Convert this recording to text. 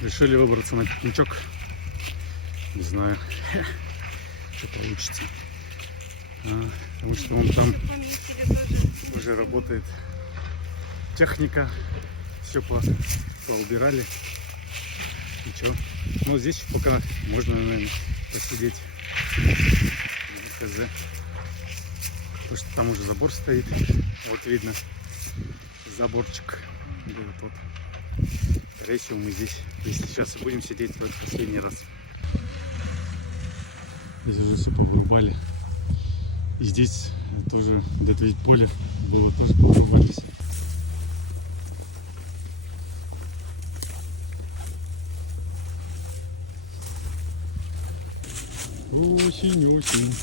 Решили выбраться на пикничок. Не знаю, что получится. Потому что вон там уже работает техника. Все поубирали. Ничего. Но здесь пока можно, наверное, посидеть. Хз. Потому что там уже забор стоит. Вот видно заборчик. Вот. Скорее всего, мы здесь, если сейчас и будем сидеть, в этот последний раз. Здесь уже все повырубали. И здесь тоже где-то ведь поле было, тоже повырубались. Очень-очень